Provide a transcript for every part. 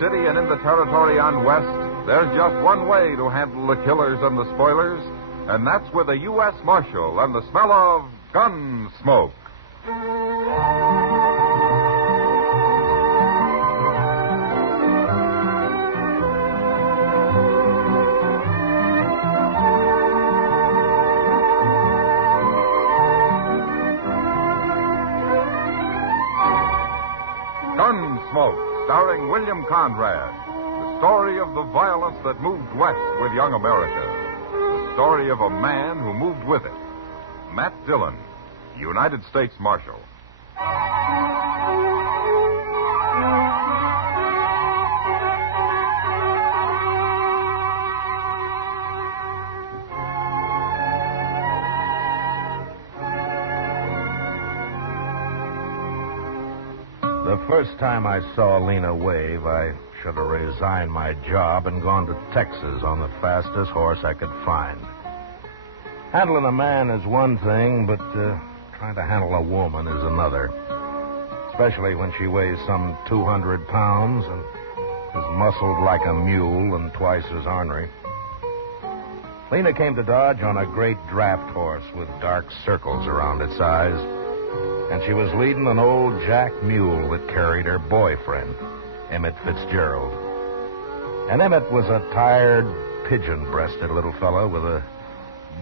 City and in the territory on West, there's just one way to handle the killers and the spoilers, and that's with a U.S. Marshal and the smell of Gunsmoke. Gunsmoke, starring William Conrad. The story of the violence that moved west with young America. The story of a man who moved with it. Matt Dillon, United States Marshal. The first time I saw Lena wave, I should have resigned my job and gone to Texas on the fastest horse I could find. Handling a man is one thing, but trying to handle a woman is another. Especially when she weighs some 200 pounds and is muscled like a mule and twice as ornery. Lena came to Dodge on a great draft horse with dark circles around its eyes. And she was leading an old jack mule that carried her boyfriend, Emmett Fitzgerald. And Emmett was a tired, pigeon-breasted little fellow with a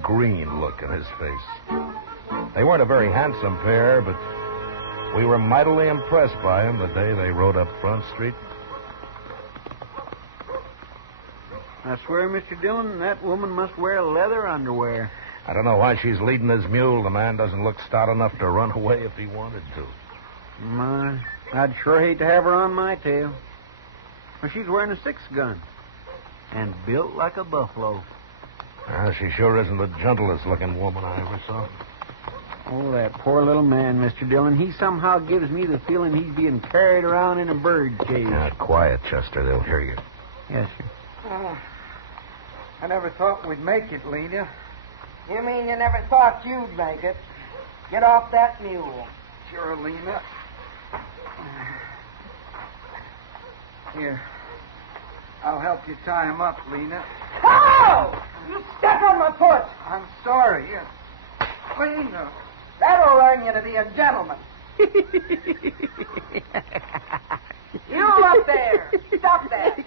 green look in his face. They weren't a very handsome pair, but we were mightily impressed by them the day they rode up Front Street. I swear, Mr. Dillon, that woman must wear leather underwear. I don't know why she's leading his mule. The man doesn't look stout enough to run away if he wanted to. My, I'd sure hate to have her on my tail. Well, she's wearing a 6-gun and built like a buffalo. She sure isn't the gentlest-looking woman I ever saw. Oh, that poor little man, Mr. Dillon. He somehow gives me the feeling he's being carried around in a bird cage. Quiet, Chester. They'll hear you. Yes, sir. I never thought we'd make it, Lena. You mean you never thought you'd make it? Get off that mule. Sure, Lena. Here. I'll help you tie him up, Lena. Oh! You stepped on my foot. I'm sorry. Lena. That'll learn you to be a gentleman. You up there. Stop that.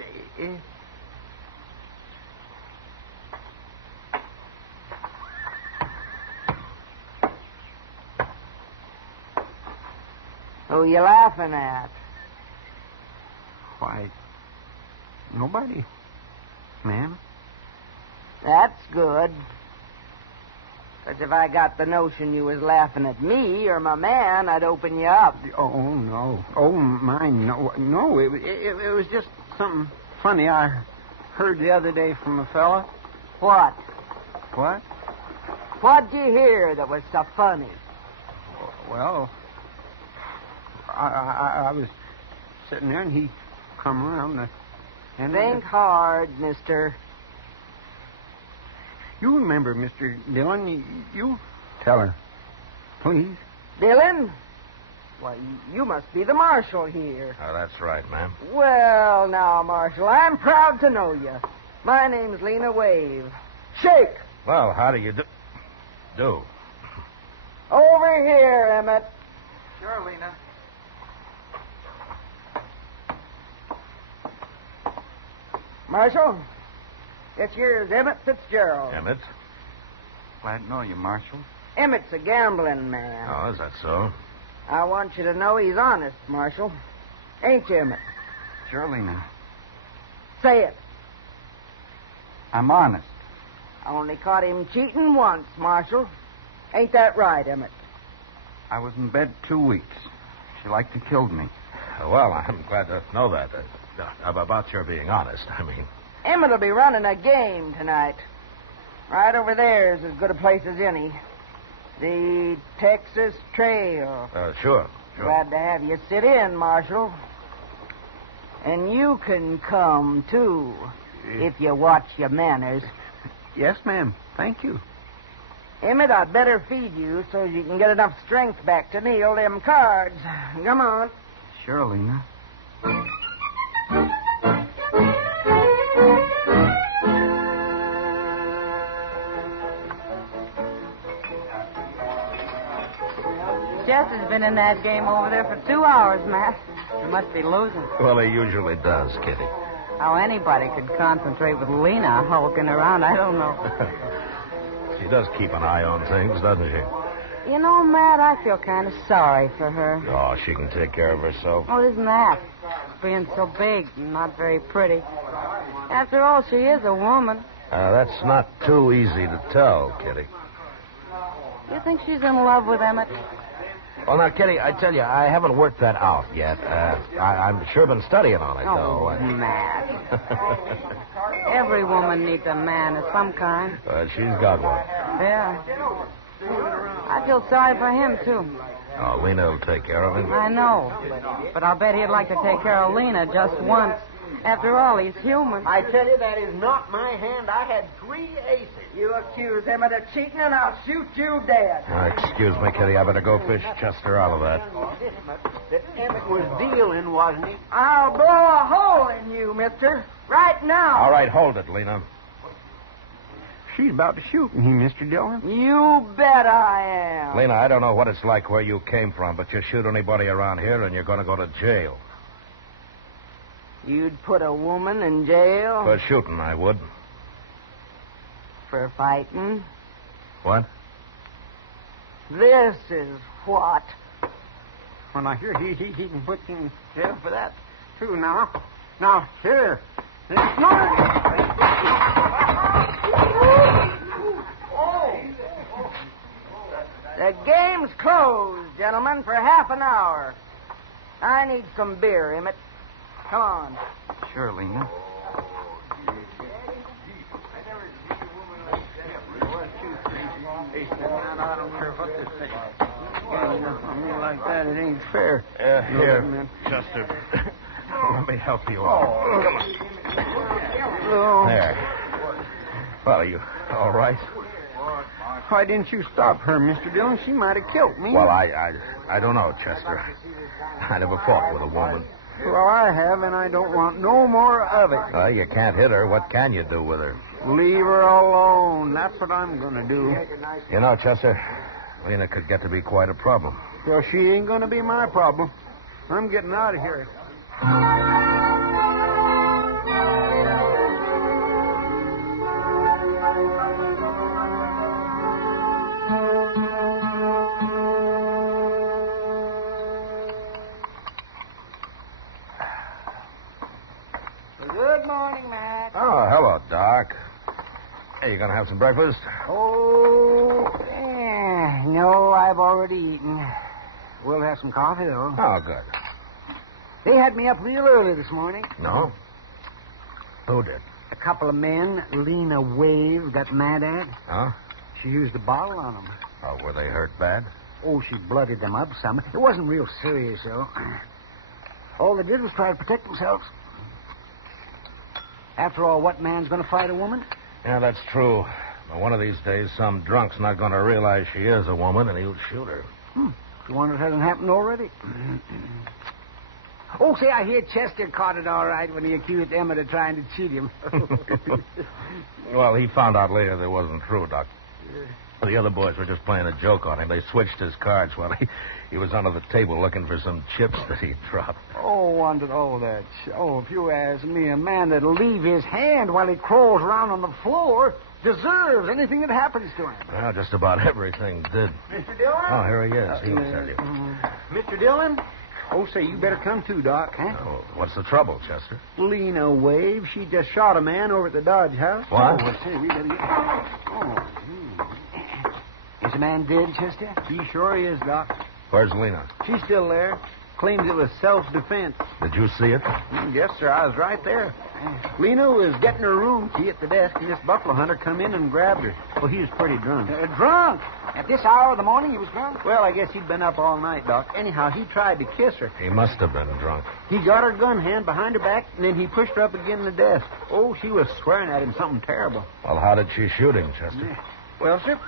Who you laughing at? Why, nobody, ma'am. That's good. Because if I got the notion you was laughing at me or my man, I'd open you up. Oh, no. Oh, mine, no. No, it was just something funny I heard the other day from a fella. What? What? What'd you hear that was so funny? Well, I was sitting there, and he come around. Think hard, mister. You remember, Mr. Dillon, you tell her, please. Dillon? Why, you must be the marshal here. Oh, that's right, ma'am. Well, now, Marshal, I'm proud to know you. My name's Lena Wave. Shake! Well, how do you do? Over here, Emmett. Sure, Lena. Marshal, this here's Emmett Fitzgerald. Emmett? Glad to know you, Marshal. Emmett's a gambling man. Oh, is that so? I want you to know he's honest, Marshal. Ain't you, Emmett? Sure, Lena. Say it. I'm honest. I only caught him cheating once, Marshal. Ain't that right, Emmett? I was in bed 2 weeks. She liked to kill me. Well, I'm glad to know that. About your being honest, I mean. Emmett will be running a game tonight. Right over there is as good a place as any. The Texas Trail. Sure. Glad to have you sit in, Marshal. And you can come, too, if you watch your manners. Yes, ma'am. Thank you. Emmett, I'd better feed you so you can get enough strength back to nail them cards. Come on. Sure, Lena. Chester's been in that game over there for 2 hours, Matt. He must be losing. Well, he usually does, Kitty. How anybody could concentrate with Lena hulking around, I don't know. She does keep an eye on things, doesn't she? You know, Matt, I feel kind of sorry for her. Oh, she can take care of herself. Oh, isn't that? Being so big and not very pretty. After all, she is a woman. That's not too easy to tell, Kitty. You think she's in love with Emmett? Well, now, Kitty, I tell you, I haven't worked that out yet. I'm sure been studying on it, though. Matt. Every woman needs a man of some kind. She's got one. Yeah. I feel sorry for him, too. Oh, Lena will take care of him. I know. But I'll bet he'd like to take care of Lena just once. After all, he's human. I tell you, that is not my hand. I had 3 aces. You accuse Emmett of cheating, and I'll shoot you dead. Excuse me, Kitty. I better go fish Chester out of that. That Emmett was dealing, wasn't he? I'll blow a hole in you, mister. Right now. All right, hold it, Lena. She's about to shoot me, Mr. Dillon. You bet I am. Lena, I don't know what it's like where you came from, but you shoot anybody around here and you're going to go to jail. You'd put a woman in jail? For shooting, I would. For fighting? What? This is what? Well, now, here, he can put you in jail for that, too, now. Now, here. The game's closed, gentlemen, for half an hour. I need some beer, Emmett. Come on. Sure, Lena. I don't care what this thing is. Like that, it ain't fair. Here, Chester. Let me help you out. Come on. There. Well, are you all right? Why didn't you stop her, Mr. Dillon? She might have killed me. Well, I don't know, Chester. I never fought with a woman. Well, I have, and I don't want no more of it. Well, you can't hit her. What can you do with her? Leave her alone. That's what I'm going to do. You know, Chester, Lena could get to be quite a problem. Well, she ain't going to be my problem. I'm getting out of here. Good morning, Mac. Oh, hello, Doc. Hey, you going to have some breakfast? Oh, no, I've already eaten. We'll have some coffee, though. Oh, good. They had me up real early this morning. No? Who did? A couple of men Lena Wave got mad at. Huh? She used a bottle on them. Oh, were they hurt bad? Oh, she blooded them up some. It wasn't real serious, though. All they did was try to protect themselves. After all, what man's going to fight a woman? Yeah, that's true. But one of these days, some drunk's not going to realize she is a woman, and he'll shoot her. You wonder if it hasn't happened already? Oh, say, I hear Chester caught it all right when he accused Emmett of trying to cheat him. Well, he found out later that it wasn't true, Doc. The other boys were just playing a joke on him. They switched his cards while he was under the table looking for some chips that he'd dropped. Oh, wanted all that. Oh, if you ask me, a man that'll leave his hand while he crawls around on the floor deserves anything that happens to him. Well, just about everything did. Mr. Dillon? Oh, here he is. He'll tell you. Mr. Dillon? Oh, say, you better come too, Doc, huh? Oh, what's the trouble, Chester? Lena Wave, she just shot a man over at the Dodge House. What? Oh, say, we better get... Is the man dead, Chester? He sure is, Doc. Where's Lena? She's still there. Claims it was self-defense. Did you see it? Yes, sir. I was right there. Lena was getting her room key at the desk, and this buffalo hunter come in and grabbed her. Well, he was pretty drunk. Drunk? At this hour of the morning he was drunk? Well, I guess he'd been up all night, Doc. Anyhow, he tried to kiss her. He must have been drunk. He got her gun hand behind her back, and then he pushed her up against the desk. Oh, she was swearing at him something terrible. Well, how did she shoot him, Chester? Well, sir,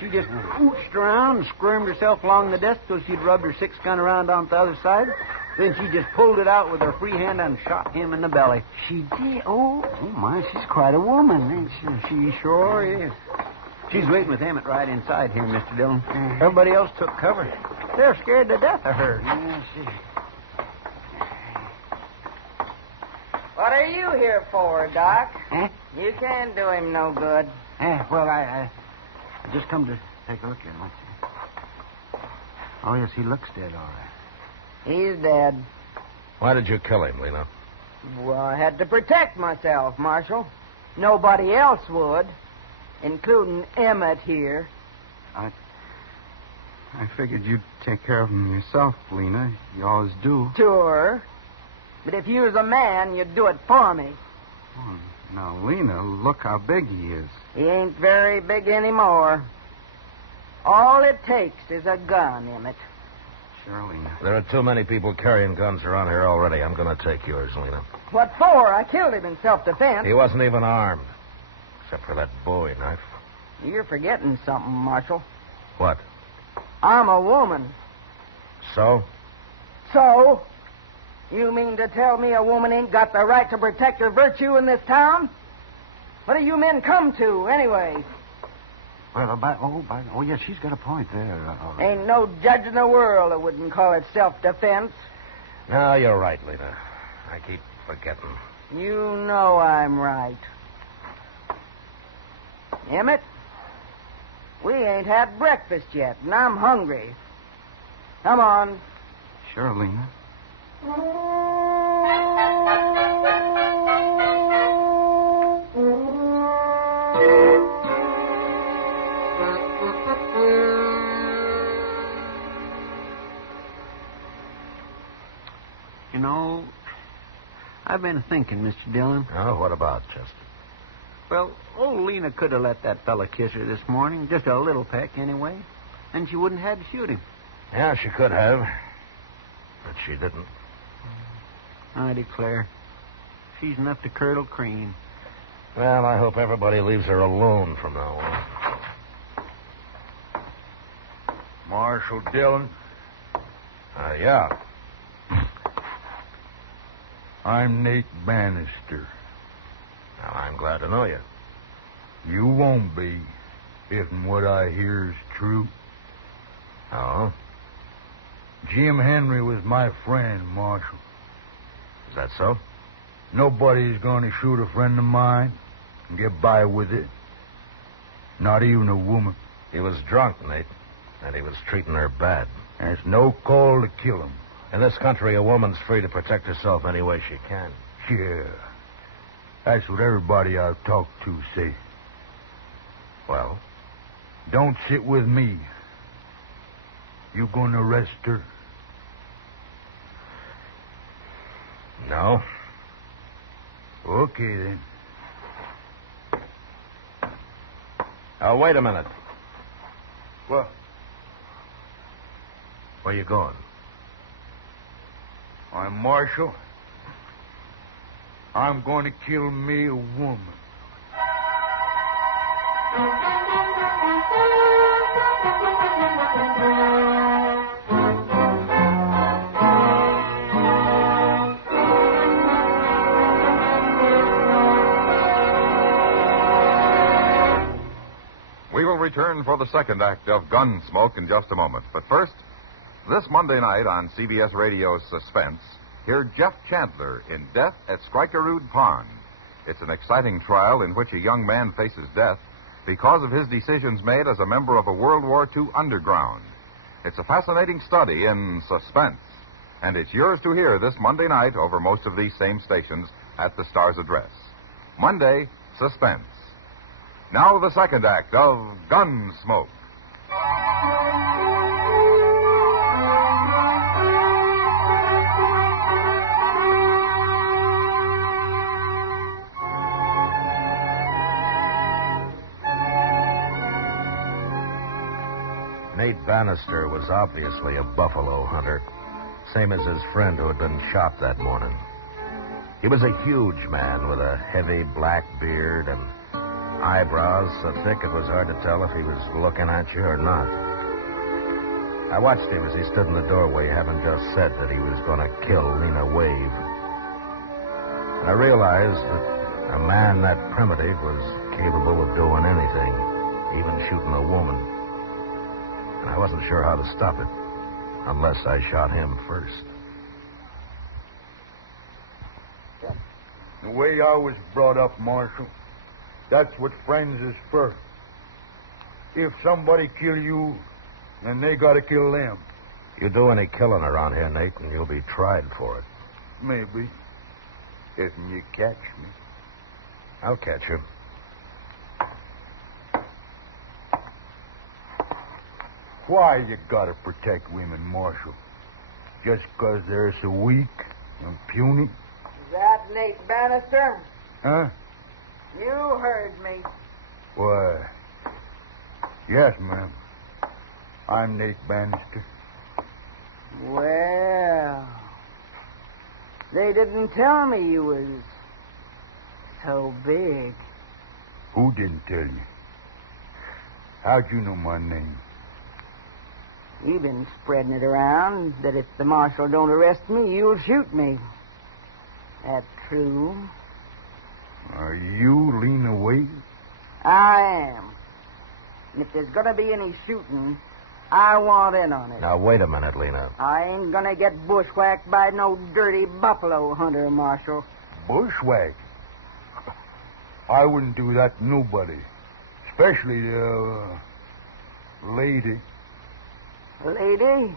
she just ooched around and squirmed herself along the desk till she'd rubbed her 6-gun around on the other side. Then she just pulled it out with her free hand and shot him in the belly. She did? Oh, my, she's quite a woman, ain't she? She sure is. She's waiting with Emmett right inside here, Mr. Dillon. Everybody else took cover. They're scared to death of her. Yeah, see. What are you here for, Doc? Eh? You can't do him no good. Well, I just come to take a look at him. Let's see. Oh, yes, he looks dead, all right. He's dead. Why did you kill him, Lena? Well, I had to protect myself, Marshal. Nobody else would, including Emmett here. I figured you'd take care of him yourself, Lena. You always do. Sure. But if you was a man, you'd do it for me. Oh, now, Lena, look how big he is. He ain't very big anymore. All it takes is a gun, Emmett. Sure, Lena. There are too many people carrying guns around here already. I'm going to take yours, Lena. What for? I killed him in self-defense. He wasn't even armed, except for that Bowie knife. You're forgetting something, Marshal. What? I'm a woman. So? So? You mean to tell me a woman ain't got the right to protect her virtue in this town? What do you men come to, anyway? Well, yes, she's got a point there. Ain't no judge in the world that wouldn't call it self-defense. No, you're right, Lena. I keep forgetting. You know I'm right. Emmett, we ain't had breakfast yet, and I'm hungry. Come on. Sure, Lena. You know, I've been thinking, Mr. Dillon. Oh, what about, Chester? Well, old Lena could have let that fella kiss her this morning, just a little peck anyway, and she wouldn't have had to shoot him. Yeah, she could have, but she didn't. I declare, she's enough to curdle cream. Well, I hope everybody leaves her alone from now on. Marshal Dillon? Yeah. I'm Nate Bannister. Well, I'm glad to know you. You won't be, if what I hear is true. Oh? Jim Henry was my friend, Marshal. Is that so? Nobody's going to shoot a friend of mine and get by with it. Not even a woman. He was drunk, Nate, and he was treating her bad. There's no call to kill him. In this country, a woman's free to protect herself any way she can. Yeah. That's what everybody I've talked to say. Well? Don't sit with me. You going to arrest her? No. Okay, then. Wait a minute. What? Where you going? I'm Marshal. I'm going to kill me a woman. We will return for the second act of Gunsmoke in just a moment. But first, this Monday night on CBS Radio's Suspense, hear Jeff Chandler in Death at Skrikerud Pond. It's an exciting trial in which a young man faces death because of his decisions made as a member of a World War II underground. It's a fascinating study in suspense, and it's yours to hear this Monday night over most of these same stations at the Star's address. Monday, Suspense. Now the second act of Gunsmoke. Nate Bannister was obviously a buffalo hunter, same as his friend who had been shot that morning. He was a huge man with a heavy black beard and eyebrows so thick it was hard to tell if he was looking at you or not. I watched him as he stood in the doorway, having just said that he was going to kill Lena Wave. And I realized that a man that primitive was capable of doing anything, even shooting a woman. And I wasn't sure how to stop it. Unless I shot him first. The way I was brought up, Marshal, that's what friends is for. If somebody kill you, then they gotta kill them. You do any killing around here, Nate, and you'll be tried for it. Maybe. If you catch me. I'll catch you. Why you gotta protect women, Marshal? Just 'cause they're so weak and puny? Is that Nate Bannister? Huh? You heard me. Why? Yes, ma'am. I'm Nate Bannister. Well, they didn't tell me you was so big. Who didn't tell you? How'd you know my name? You've been spreading it around that if the marshal don't arrest me, you'll shoot me. That true? Are you Lena Wade? I am. And if there's gonna be any shooting, I want in on it. Now, wait a minute, Lena. I ain't gonna get bushwhacked by no dirty buffalo hunter, Marshal. Bushwhack? I wouldn't do that to nobody. Especially the lady. Lady?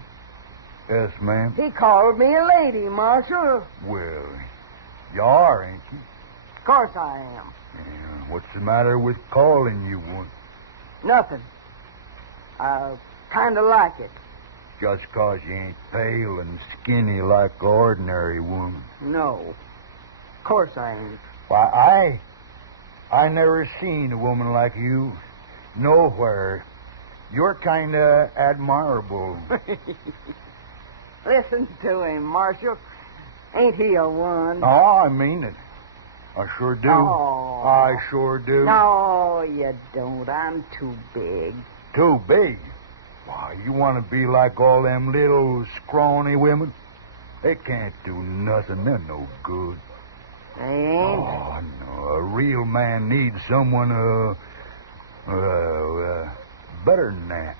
Yes, ma'am. He called me a lady, Marshal. Well, you are, ain't you? Of course I am. Yeah, what's the matter with calling you one? Nothing. I kind of like it. Just 'cause you ain't pale and skinny like an ordinary woman. No. Of course I ain't. Why, I never seen a woman like you nowhere. You're kind of admirable. Listen to him, Marshal. Ain't he a one? Oh, I mean it. I sure do. Oh. I sure do. No, you don't. I'm too big. Too big? Why, you want to be like all them little scrawny women? They can't do nothing. They're no good. They ain't? Oh, no. A real man needs someone, better than that.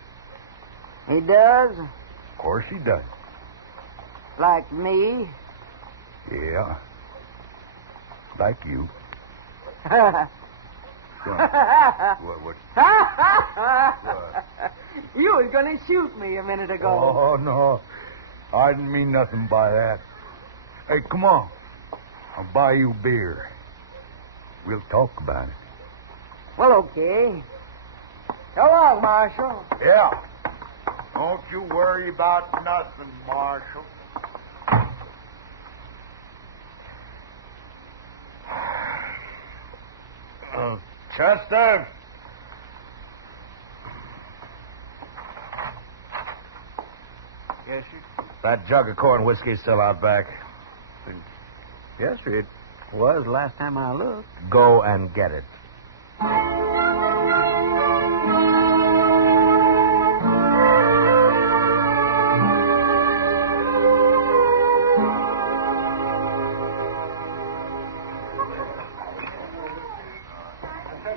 He does? Of course he does. Like me? Yeah. Like you. What? You was going to shoot me a minute ago. Oh, no. I didn't mean nothing by that. Hey, come on. I'll buy you beer. We'll talk about it. Well, okay. So long, Marshal. Yeah. Don't you worry about nothing, Marshal. Chester? Yes, sir? That jug of corn whiskey's still out back. Yes, sir. It was last time I looked. Go and get it.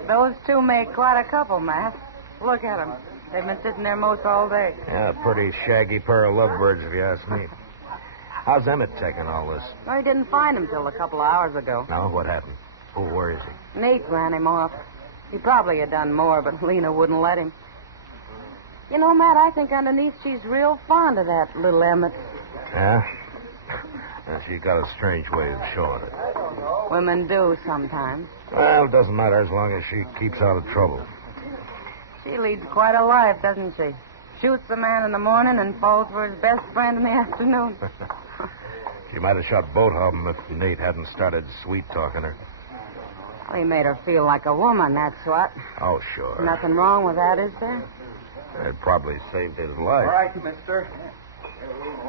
Those two make quite a couple, Matt. Look at them. They've been sitting there most all day. Yeah, a pretty shaggy pair of lovebirds, if you ask me. How's Emmett taking all this? Well, he didn't find him till a couple of hours ago. No, what happened? Oh, where is he? Nate ran him off. He probably had done more, but Lena wouldn't let him. You know, Matt, I think underneath she's real fond of that little Emmett. Yeah? She's got a strange way of showing it. Women do sometimes. Well, it doesn't matter as long as she keeps out of trouble. She leads quite a life, doesn't she? Shoots a man in the morning and falls for his best friend in the afternoon. She might have shot both of them if Nate hadn't started sweet-talking her. Well, he made her feel like a woman, that's what. Oh, sure. Nothing wrong with that, is there? It probably saved his All life. right, mister.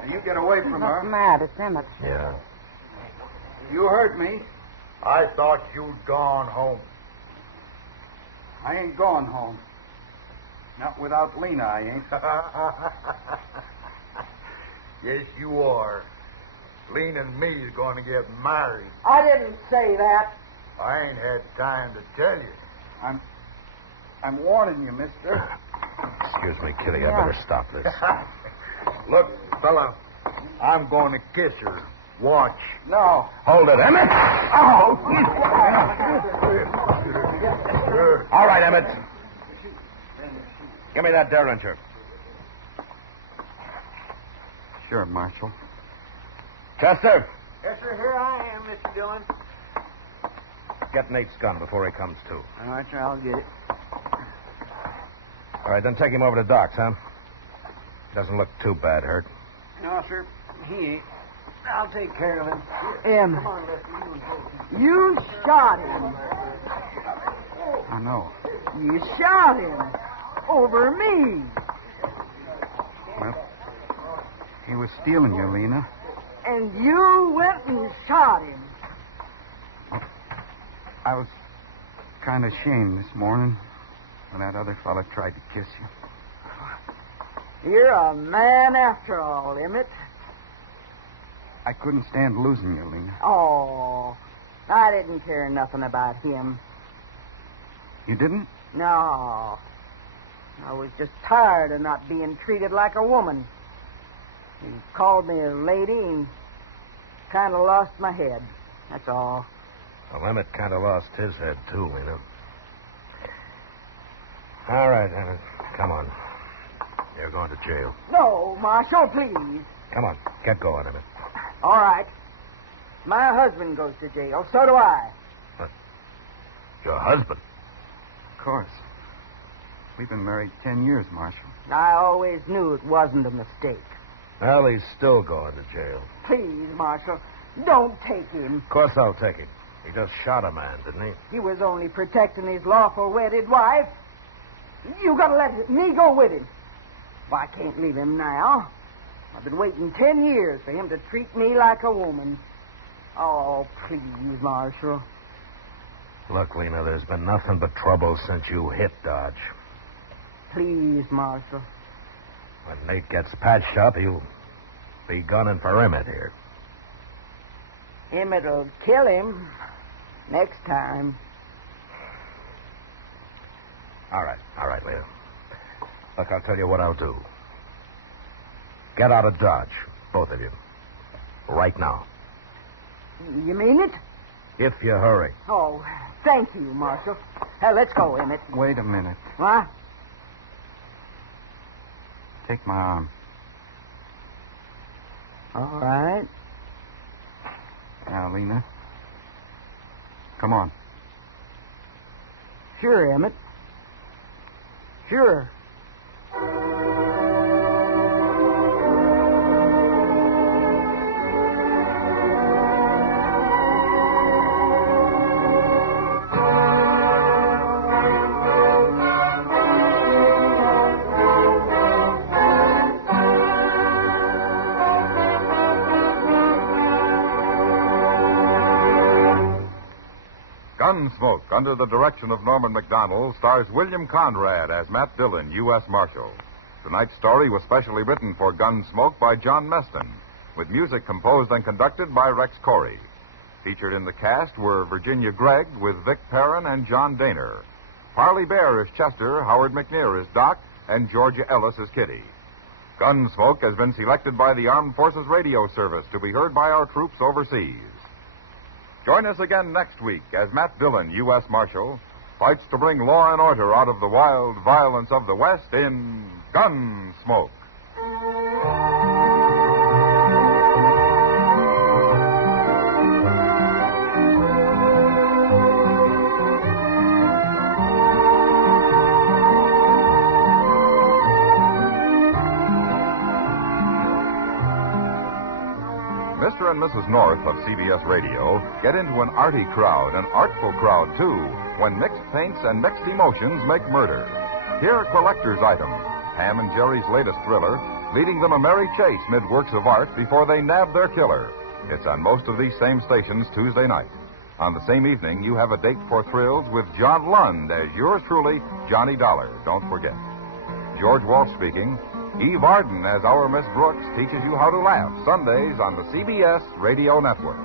You get away from Not her. mad, it's Emmett. Yeah. You heard me. I thought you'd gone home. I ain't going home. Not without Lena, I ain't. Yes, you are. Lena and me is going to get married. I didn't say that. I ain't had time to tell you. I'm warning you, mister. Excuse me, Kitty. Yeah. I better stop this. Look, Fella, I'm going to kiss her. Watch. No. Hold it, Emmett. Oh! All right, Emmett. Give me that derringer. Sure, Marshal. Chester, Yes, sir. Here I am, Mr. Dillon. get Nate's gun before he comes to. All right, sir. I'll get it. All right, then take him over to Doc's, huh? Doesn't look too bad hurt. No, sir. He ain't. I'll take care of him. Emmett, Come on, Lester. you shot him. I know. You shot him. Over me. Well, he was stealing you, Lena. And you went and shot him. I was kind of ashamed this morning when that other fella tried to kiss you. You're a man after all, Emmett. I couldn't stand losing you, Lena. Oh, I didn't care nothing about him. You didn't? No. I was just tired of not being treated like a woman. He called me a lady and kind of lost my head. That's all. Well, Emmett kind of lost his head, too, you know. All right, Emmett. Come on. You're going to jail. No, Marshal, please. Come on. Get going, Emmett. All right. My husband goes to jail. So do I. Your husband? Of course. We've been married 10 years, Marshal. I always knew it wasn't a mistake. Well, he's still going to jail. Please, Marshal, don't take him. Of course I'll take him. He just shot a man, didn't he? He was only protecting his lawful wedded wife. You gotta let me go with him. Well, I can't leave him now. I've been waiting 10 years for him to treat me like a woman. Oh, please, Marshal. Look, Lena, there's been nothing but trouble since you hit Dodge. Please, Marshal. When Nate gets patched up, he'll be gunning for Emmett here. Emmett'll kill him next time. All right, Lena. Look, I'll tell you what I'll do. Get out of Dodge, both of you. Right now. You mean it? If you hurry. Oh, thank you, Marshal. Let's go, Emmett. Wait a minute. What? Take my arm. All right. Now, Lena. Come on. Sure, Emmett. Sure. Gunsmoke, under the direction of Norman MacDonnell, stars William Conrad as Matt Dillon, U.S. Marshal. Tonight's story was specially written for Gunsmoke by John Meston, with music composed and conducted by Rex Corey. Featured in the cast were Virginia Gregg with Vic Perrin and John Daner. Parley Baer is Chester, Howard McNear is Doc, and Georgia Ellis is Kitty. Gunsmoke has been selected by the Armed Forces Radio Service to be heard by our troops overseas. Join us again next week as Matt Dillon, U.S. Marshal, fights to bring law and order out of the wild violence of the West in Gunsmoke. Mr. and Mrs. North of CBS Radio get into an arty crowd, an artful crowd, too, when mixed paints and mixed emotions make murder. Here are collector's items, Ham and Jerry's latest thriller, leading them a merry chase mid works of art before they nab their killer. It's on most of these same stations Tuesday night. On the same evening, you have a date for thrills with John Lund as yours truly, Johnny Dollar. Don't forget. George Walsh speaking. Eve Arden as our Miss Brooks teaches you how to laugh Sundays on the CBS Radio Network.